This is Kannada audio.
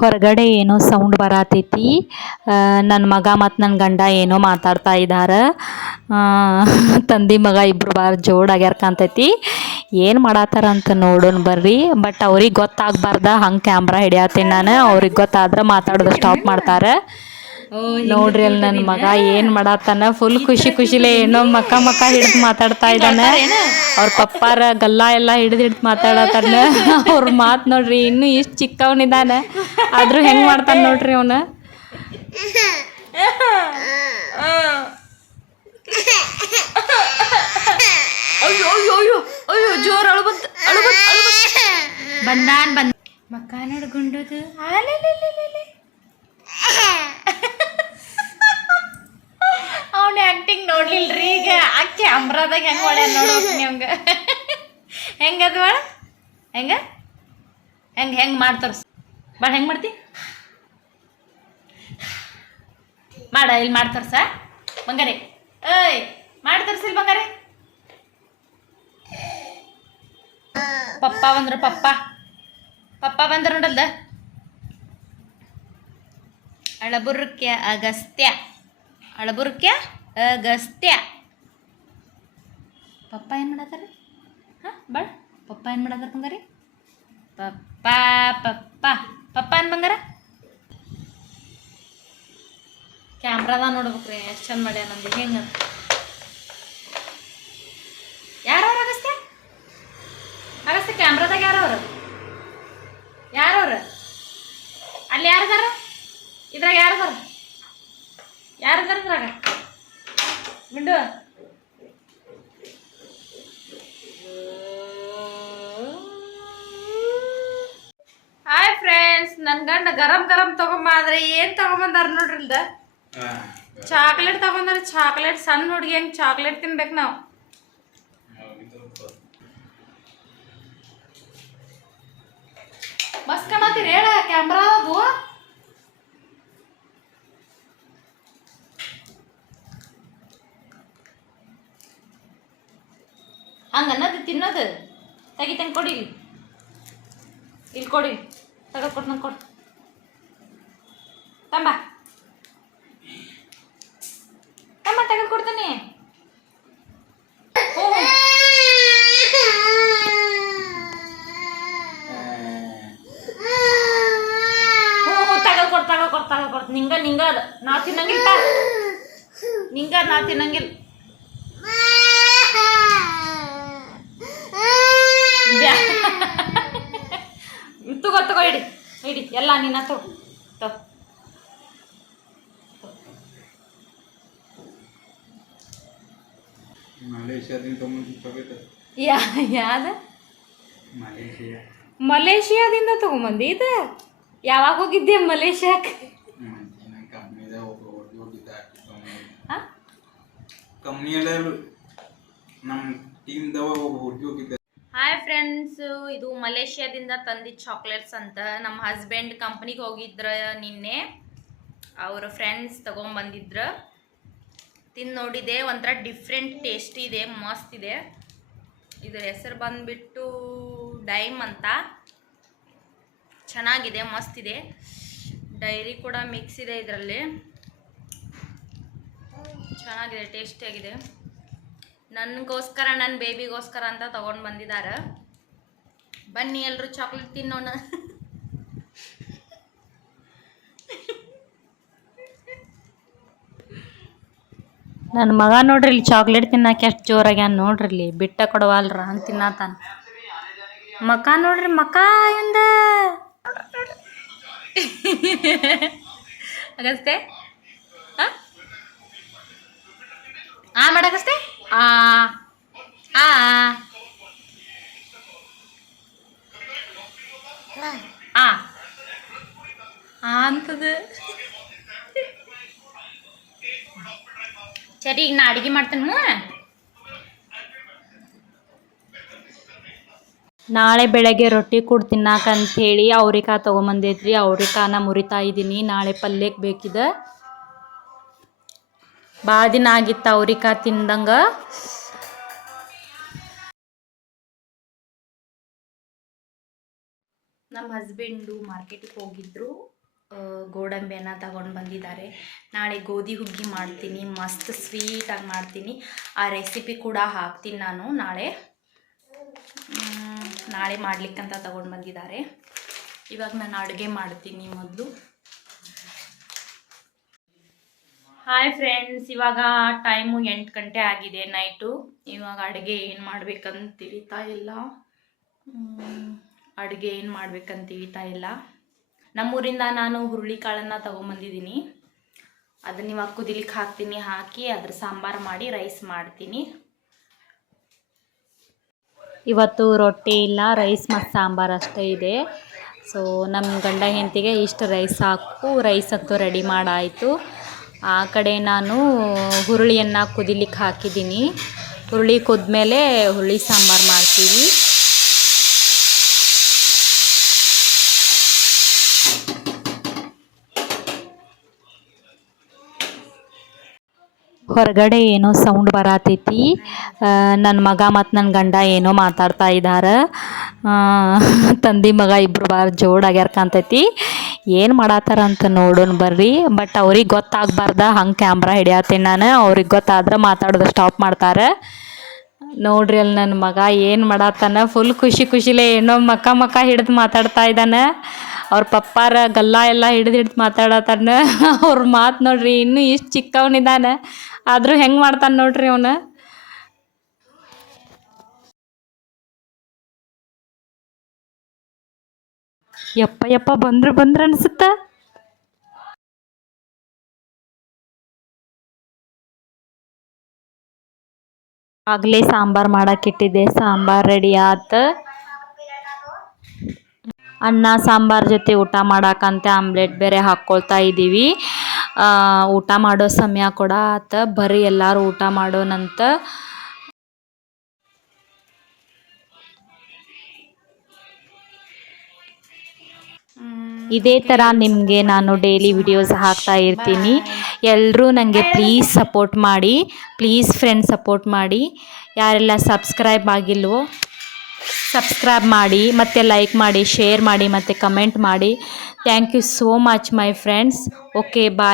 ಹೊರಗಡೆ ಏನೋ ಸೌಂಡ್ ಬರತೈತಿ. ನನ್ನ ಮಗ ಮತ್ತು ನನ್ನ ಗಂಡ ಏನೋ ಮಾತಾಡ್ತಾ ಇದ್ದಾರೆ. ತಂದೆ ಮಗ ಇಬ್ಬರು ಭಾಳ ಜೋಡಾಗ್ಯಾರ ಕಾಣ್ತೈತಿ. ಏನು ಮಾಡತ್ತಾರ ಅಂತ ನೋಡೋಣ ಬರ್ರಿ. ಬಟ್ ಅವ್ರಿಗೆ ಗೊತ್ತಾಗಬಾರ್ದ ಹಂಗೆ ಕ್ಯಾಮ್ರಾ ಹಿಡಿಯತ್ತೀನಿ ನಾನು. ಅವ್ರಿಗೆ ಗೊತ್ತಾದ್ರೆ ಮಾತಾಡೋದು ಸ್ಟಾಪ್ ಮಾಡ್ತಾರೆ. ನೋಡ್ರಿ ಅಲ್ಲಿ ನನ್ನ ಮಗ ಏನು ಮಾಡತ್ತಾನ. ಫುಲ್ ಖುಷಿ ಖುಷಿಲೇ ಏನೋ ಮಕ್ಕ ಹಿಡಿದು ಮಾತಾಡ್ತಾ ಇದ್ದಾನೆ. ಅವ್ರ ಪಪ್ಪಾರ ಗಲ್ಲ ಎಲ್ಲ ಹಿಡಿದು ಮಾತಾಡತ್ತಾನ. ಅವ್ರ ಮಾತು ನೋಡ್ರಿ, ಇನ್ನೂ ಇಷ್ಟು ಚಿಕ್ಕವನಿದ್ದಾನೆ ಆದರೂ ಹೆಂಗೆ ಮಾಡ್ತಾನೆ ನೋಡ್ರಿ ಅವನು. ಅಯ್ಯೋ ಅಯ್ಯೋ ಅಯ್ಯೋ ಅಯ್ಯೋ ಜೋರು ಅಳು ಬಂತು ಬಂದ ಮಕ್ಕ ನಡ್ಕೊಂಡದು. ಅವನ ಆ್ಯಕ್ಟಿಂಗ್ ನೋಡ್ಲಿಲ್ರಿ. ಈಗ ಆ ಕ್ಯಾಮ್ರಾದಾಗ ಹೆಂಗೆ ಒಳ್ಳೆ ನೋಡೋಕೆ ಹಂಗೆ ಹೆಂಗದು ಬಾಳ ಹೆಂಗೆ ಹೆಂಗೆ ಹೆಂಗೆ ಮಾಡ್ತಾರ ಭಾಳ ಹೆಂಗೆ ಮಾಡ್ತಿ ಮಾಡ ಇಲ್ಲಿ ಮಾಡ್ತಾರ ಸ ಬಂಗಾರಿ. ಏಯ್ ಮಾಡ್ತಾರಸಿಲ್ ಬಂಗಾರಿ. ಪಪ್ಪ ಬಂದ್ರು ಪಪ್ಪ ಬಂದ್ರ ನೋಡಲ್ದ. ಅಳಬುರ್ಕ್ಯ ಅಗಸ್ತ್ಯ ಪಪ್ಪ ಏನು ಮಾಡತ್ತಾರ? ಹಾಂ ಬಾಳ ಪಪ್ಪ ಏನು ಮಾಡತ್ತಾರ ಬಂಗಾರಿ? ಪಪ್ಪ ಏನು ಬಂಗಾರ? ಕ್ಯಾಮ್ರಾದ ನೋಡ್ಬೇಕ್ರಿ ಎಷ್ಟು ಚಂದ ಮಾಡ್ಯ ನಮ್ದು. ಹೆಂಗೆ ಯಾರವ್ರು ಅಗಸ್ತ್ಯ ಕ್ಯಾಮ್ರಾದಾಗ ಯಾರವ್ರು ಅಲ್ಲಿ ಯಾರದಾರ? ಇದ್ರಾಗ ಯಾರದಾರ ಇದ್ರಾಗ ಗುಂಡು? ಹಾಯ್ ಫ್ರೆಂಡ್ಸ್, ನನ್ನ ಗಂಡ ಗರಂ ತಗೊಂಬ ಅಂದ್ರೆ ಏನು ತಗೊಂಬಂದಾರ ನೋಡ್ರಿ. ಇಲ್ದ ಚಾಕ್ಲೇಟ್ ತಗೊಂಡಾರ. ಚಾಕ್ಲೇಟ್ ಸಣ್ಣ ಹುಡುಗಿ ಹೆಂಗೆ ಚಾಕ್ಲೇಟ್ ತಿನ್ಬೇಕು ನಾವು. ಮಸ್ತ್ ಕಾಣತ್ತೀರಿ ಹೇಳ ಕ್ಯಾಮ್ರಾ ಅದು. ಹಂಗನ್ನದು ತಿನ್ನೋದು. ತೆಗಿತಂಗೆ ಕೊಡಿ, ಇಲ್ಲಿ ಕೊಡಿ, ತೆಗೆದ್ಕೊಟ್ಟು ನಂಗೆ ಕೊಡು. ತಂಬ ತೆಗೆದ್ಕೊಡ್ತೀನಿ. ತಗೊಳ್ಕೊಡ್ತು ನಿಂಗ ಅದು ನಾ ತಿನ್ನಂಗಿಲ್ಲ. ನಾ ತಿನ್ನಂಗಿಲ್ಲ. ತಗೋ ಹಿಡಿ ಎಲ್ಲ ನಿನ್ನ ತಗೋ. ಯಾವ್ದ ಮಲೇಷಿಯಾದಿಂದ ತಗೊಂಬಂದಿ? ಇದು ಯಾವಾಗ ಹೋಗಿದ್ದೆ ಮಲೇಷ್ಯಾಕ್ಕೆ? ಹಾಯ್ ಫ್ರೆಂಡ್ಸ್, ಇದು ಮಲೇಷ್ಯಾದಿಂದ ತಂದಿದ್ದ ಚಾಕ್ಲೇಟ್ಸ್ ಅಂತ. ನಮ್ಮ ಹಸ್ಬೆಂಡ್ ಕಂಪ್ನಿಗೆ ಹೋಗಿದ್ರ ನಿನ್ನೆ. ಅವ್ರ ಫ್ರೆಂಡ್ಸ್ ತಗೊಂಬಂದಿದ್ರ. ತಿಂದು ನೋಡಿದೆ, ಒಂಥರ ಡಿಫ್ರೆಂಟ್ ಟೇಸ್ಟ್ ಇದೆ, ಮಸ್ತ್ ಇದೆ. ಇದ್ರ ಹೆಸರು ಬಂದ್ಬಿಟ್ಟು ಡೈಮ್ ಅಂತ. ಚೆನ್ನಾಗಿದೆ, ಮಸ್ತ್ ಇದೆ. ಡೈರಿ ಕೂಡ ಮಿಕ್ಸ್ ಇದೆ ಇದರಲ್ಲಿ. ಚೆನ್ನಾಗಿದೆ, ಟೇಸ್ಟಿಯಾಗಿದೆ. ನನಗೋಸ್ಕರ, ನನ್ನ ಬೇಬಿಗೋಸ್ಕರ ಅಂತ ತೊಗೊಂಡು ಬಂದಿದ್ದಾರೆ. ಬನ್ನಿ ಎಲ್ಲರೂ ಚಾಕ್ಲೇಟ್ ತಿನ್ನೋಣ. ನನ್ನ ಮಗ ನೋಡ್ರಿ ಇಲ್ಲಿ ಚಾಕ್ಲೇಟ್ ತಿನ್ನಕ್ಕೆ ಎಷ್ಟು ಜೋರಾಗ್ಯಾನ ನೋಡ್ರಿ. ಇಲ್ಲಿ ಬಿಟ್ಟ ಕೊಡವಲ್ರ ಹಂಗೆ ತಿನ್ನತಾನ. ಮಕ ನೋಡ್ರಿ, ಮಕ ಇಂದ ಅಗಸ್ತೆ ಮಾಡಗಸ್ತೆ ಅಂತದ. ಸರಿ, ಈಗ ನಾ ಅಡಿಗೆ ಮಾಡ್ತೇನೆ. ನಾಳೆ ಬೆಳಗ್ಗೆ ರೊಟ್ಟಿ ಕೂಡ ತಿನ್ನಾಕಂಥೇಳಿ ಅವ್ರಿಕಾಯಿ ತೊಗೊಂಬಂದಿದ್ರಿ. ಅವ್ರಿಕಾನ ಮುರಿತಾ ಇದ್ದೀನಿ. ನಾಳೆ ಪಲ್ಯಕ್ಕೆ ಬೇಕಿದೆ. ಭಾಳ ದಿನ ಆಗಿತ್ತು ಅವ್ರಿಕಾಯಿ ತಿಂದಂಗೆ. ನಮ್ಮ ಹಸ್ಬೆಂಡು ಮಾರ್ಕೆಟಿಗೆ ಹೋಗಿದ್ದರು, ಗೋಡಂಬಿಯನ್ನು ತಗೊಂಡು ಬಂದಿದ್ದಾರೆ. ನಾಳೆ ಗೋಧಿ ಹುಗ್ಗಿ ಮಾಡ್ತೀನಿ, ಮಸ್ತ್ ಸ್ವೀಟಾಗಿ ಮಾಡ್ತೀನಿ. ಆ ರೆಸಿಪಿ ಕೂಡ ಹಾಕ್ತೀನಿ ನಾನು ನಾಳೆ ಮಾಡಲಿಕ್ಕಂತ ತಗೊಂಡು ಬಂದಿದ್ದಾರೆ. ಇವಾಗ ನಾನು ಅಡುಗೆ ಮಾಡ್ತೀನಿ ಮೊದಲು. ಹಾಯ್ ಫ್ರೆಂಡ್ಸ್, ಇವಾಗ ಟೈಮು 8 ಗಂಟೆ ಆಗಿದೆ ನೈಟು. ಇವಾಗ ಅಡುಗೆ ಏನು ಮಾಡ್ಬೇಕಂತ ತಿಳಿತಾ ಇಲ್ಲ. ನಮ್ಮೂರಿಂದ ನಾನು ಹುರುಳಿಕಾಳನ್ನು ತೊಗೊಂಬಂದಿದ್ದೀನಿ. ಅದನ್ನ ಇವಾಗ ಕುದಿಲಿಕ್ಕೆ ಹಾಕ್ತೀನಿ. ಹಾಕಿ ಅದ್ರ ಸಾಂಬಾರು ಮಾಡಿ ರೈಸ್ ಮಾಡ್ತೀನಿ. ಇವತ್ತು ರೊಟ್ಟಿ ಇಲ್ಲ, ರೈಸ್ ಮತ್ತು ಸಾಂಬಾರು ಅಷ್ಟೇ ಇದೆ. ಸೊ ನಮ್ಮ ಗಂಡ ಹೆಂಡತಿಗೆ ಇಷ್ಟು ರೈಸ್ ಸಾಕು. ರೈಸ್ ಅಂತೂ ರೆಡಿ ಮಾಡಾಯಿತು. ಆ ಕಡೆ ನಾನು ಹುರುಳಿಯನ್ನು ಕುದಿಲಿಕ್ಕೆ ಹಾಕಿದ್ದೀನಿ. ಹುರುಳಿ ಕುದ್ಮೇಲೆ ಹುರುಳಿ ಸಾಂಬಾರು ಮಾಡ್ತೀವಿ. ಹೊರಗಡೆ ಏನೋ ಸೌಂಡ್ ಬರತೈತಿ. ನನ್ನ ಮಗ ಮತ್ತು ನನ್ನ ಗಂಡ ಏನೋ ಮಾತಾಡ್ತಾ ಇದ್ದಾರೆ. ತಂದೆ ಮಗ ಇಬ್ಬರು ಬಾರ ಜೋಡಾಗ್ಯಾರ ಕಾಣ್ತೈತಿ. ಏನು ಮಾಡತ್ತಾರ ಅಂತ ನೋಡೋಣ ಬರ್ರಿ. ಬಟ್ ಅವ್ರಿಗೆ ಗೊತ್ತಾಗಬಾರ್ದ ಹಂಗೆ ಕ್ಯಾಮ್ರಾ ಹಿಡಿಯತ್ತೀನಿ ನಾನು. ಅವ್ರಿಗೆ ಗೊತ್ತಾದ್ರೆ ಮಾತಾಡೋದು ಸ್ಟಾಪ್ ಮಾಡ್ತಾರೆ. ನೋಡ್ರಿ ಅಲ್ಲಿ ನನ್ನ ಮಗ ಏನು ಮಾಡತ್ತಾನ. ಫುಲ್ ಖುಷಿಲೇ ಏನೋ ಮಕ್ಕ ಹಿಡಿದು ಮಾತಾಡ್ತಾ ಇದ್ದಾನೆ. ಅವ್ರ ಪಪ್ಪಾರ ಗಲ್ಲ ಎಲ್ಲ ಹಿಡಿದು ಮಾತಾಡತ್ತಾನ. ಅವ್ರ ಮಾತು ನೋಡ್ರಿ, ಇನ್ನೂ ಇಷ್ಟು ಚಿಕ್ಕವನಿದ್ದಾನೆ ಆದರೂ ಹೆಂಗೆ ಮಾಡ್ತಾನೆ ನೋಡ್ರಿ ಅವನು. ಯಪ್ಪ ಬಂದ್ರ ಅನ್ಸುತ್ತ. ಆಗಲೇ ಸಾಂಬಾರು ಮಾಡಕ್ಕಿಟ್ಟಿದ್ದೆ. ಸಾಂಬಾರು ರೆಡಿ ಆತು. ಅನ್ನ ಸಾಂಬಾರು ಜೊತೆ ಊಟ ಮಾಡಕ್ಕಂತೆ ಆಮ್ಲೆಟ್ ಬೇರೆ ಹಾಕ್ಕೊಳ್ತಾ ಇದ್ದೀವಿ. ಊಟ ಮಾಡೋ ಸಮಯ ಕೂಡ ಆತ. ಬರ್ರಿ ಎಲ್ಲರೂ ಊಟ ಮಾಡೋಣಂತ. ಇದೇ ಥರ ನಿಮಗೆ ನಾನು ಡೈಲಿ ವಿಡಿಯೋಸ್ ಹಾಕ್ತಾ ಇರ್ತೀನಿ. ಎಲ್ಲರೂ ನನಗೆ ಪ್ಲೀಸ್ ಸಪೋರ್ಟ್ ಮಾಡಿ. ಪ್ಲೀಸ್ ಫ್ರೆಂಡ್ಸ್ ಸಪೋರ್ಟ್ ಮಾಡಿ. ಯಾರೆಲ್ಲ ಸಬ್ಸ್ಕ್ರೈಬ್ ಆಗಿಲ್ವೋ ಸಬ್ಸ್ಕ್ರೈಬ್ ಮಾಡಿ, ಮತ್ತು ಲೈಕ್ ಮಾಡಿ, ಶೇರ್ ಮಾಡಿ, ಮತ್ತು ಕಮೆಂಟ್ ಮಾಡಿ. Thank you so much my friends. Okay bye.